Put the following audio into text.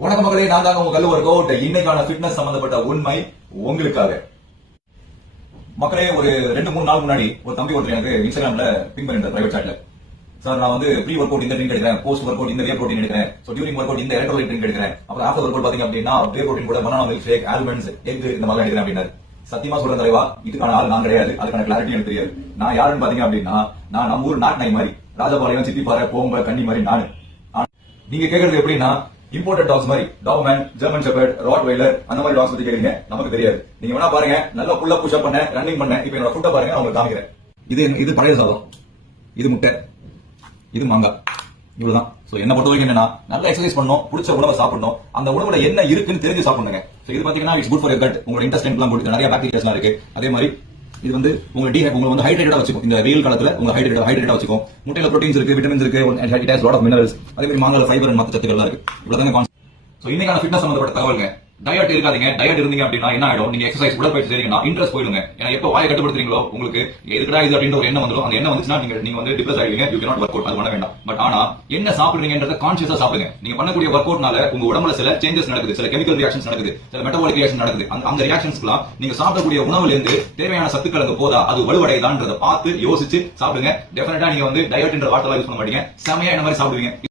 வணக்க மகளே, நான் தாங்க உங்க கல்லு ஒர்க் அவுட். இன்னைக்கான ஃபிட்னஸ் சம்பந்தப்பட்ட உண்மை உங்களுக்காக. மக்களே, ஒரு 2-3 நாள் முன்னாடி ஒரு தம்பி ஒருத்தர் எனக்கு இன்ஸ்டாகிராம்ல பிங் பண்ணிருந்தார் பிரைவேட் சாட்ல. சார், நான் வந்து ப்ரீ ஒர்க் அவுட் இந்த ட்ரிங்க் எடுக்கிறேன், போஸ்ட் ஒர்க் அவுட் இந்த வே ப்ரோட்டீன் எடுக்கிறேன், சோ டியூரிங் ஒர்க் அவுட் இந்த எலக்ட்ரோலைட் ட்ரிங்க் எடுக்கிறேன், அப்புறம் ஆஃப்டர் ஒர்க் அவுட் பாத்தீங்க அப்படின்னா வே ப்ரோட்டீன் கூட banana milkshake, almonds, egg இந்த மாதிரி எடுக்கிறேன் அப்படின்னாரு. சத்தியமா சொல்ற தலைவா, இதுக்கான ஆள் நான் கிடையாது. அதுக்கான கிளாரிட்டி எனக்கு தெரியாது. நான் யாருன்னு பாத்தீங்க அப்படின்னா, நான் நம்ம ஊர் நாட் நாய் மாதிரி, ராஜபாளையம், சித்திப்பாறை, போம்ப, கன்னி மாதிரி நானு. நீங்க கேக்குறது எப்படின்னா, இம்போர்ட்டட் டாக்ஸ் மாதிரி டாக்மேன், ஜெர்மன் ஷெப்பர்ட், ராட்வைலர் அந்த மாதிரி டாக்ஸ் பத்தி கேக்குறீங்க. நமக்கு தெரியாது. நீங்க வேணா பாருங்க, நல்லா புல் அப் புஷ் அப் பண்ண, ரன்னிங் பண்ண. இப்போ என்னோட ஃபுட்டை பாருங்க, உங்களுக்கு காமிக்கிறேன். இது பழைய சாதம், இது முட்டை, இது மாங்காய், இவ்வளவுதான். சோ என்ன பொறுத்த வரைக்கும் என்னன்னா, நல்லா எக்ஸசைஸ் பண்ணணும், பிடிச்ச உணவை சாப்பிடணும், அந்த உணவுல என்ன இருக்குன்னு தெரிஞ்சு சாப்பிடுங்க. சோ இது பாத்தீங்கன்னா it's good for your cut. உங்களோட இன்டெஸ்டைன் எல்லாம் போட்டு நிறைய பாக்டீரியாஸ் எல்லாம் இருக்கு. அதே மாதிரி இது வந்து உங்க வந்து ஹைட்ரேட்டடா வச்சுக்கும். இந்த வெயில் காலத்துல உங்க ஹைட்ரேட்டடா வச்சுக்கும். முட்டையில புரோட்டீன்ஸ் இருக்கு, விட்டமின்ஸ் இருக்கு, it has lot of minerals. அதே மாதிரி மாங்கால ஃபைபர் அண்ட் மத்த சத்துக்கள் எல்லாம் இருக்கு. இவ்வளவுதாங்க கான்செப்ட். சோ இன்னைக்கான ஃபிட்னஸ் சம்பந்தப்பட்ட தகவல்ங்க. டயட் இருக்காதீங்க. டயட் இருந்தீங்க அப்படின்னா என்ன ஆயிடும், நீங்க எக்ஸசைஸ் உடற்பயிற்சி செய்றீங்கன்னா இன்ட்ரெஸ்ட் போயிடுங்க. ஏன்னா எப்ப வாயை கட்டுப்படுத்துறீங்களோ உங்களுக்கு எதுக்குடா இது அப்படின்ற ஒரு எண்ணம் வந்துடும். அந்த எண்ணம் வந்துச்சுன்னா நீங்க வந்து டிப்ரெஸ் ஆயிடுவீங்க. You cannot work out. அது பண்ண வேண்டாம். பட் ஆனா என்ன சாப்பிடுறீங்கன்றத கான்ஷியஸா சாப்பிடுங்க. நீங்க பண்ணக்கூடிய ஒர்க் அவுட்னால உங்க உடம்புல சில சேஞ்சஸ் நடக்குது, சில கெமிக்கல் ரியாக்ஷன்ஸ் நடக்குது, சில மெட்டபாலிக் ரியாக்ஷன் நடக்குது. அந்த ரியாக்ஷன்ஸ்லாம் நீங்க சாப்பிடக்கூடிய உணவுல இருந்து தேவையான சத்துக்கள் அங்க போதா, அது வலுவடையதான்றத பார்த்து யோசிச்சு சாப்பிடுங்க. டெஃபினட்டா நீங்க வந்து டயட்ன்ற வார்த்தை யூஸ் பண்ண மாட்டீங்க. செமையா என்ன மாதிரி சாப்பிடுவீங்க.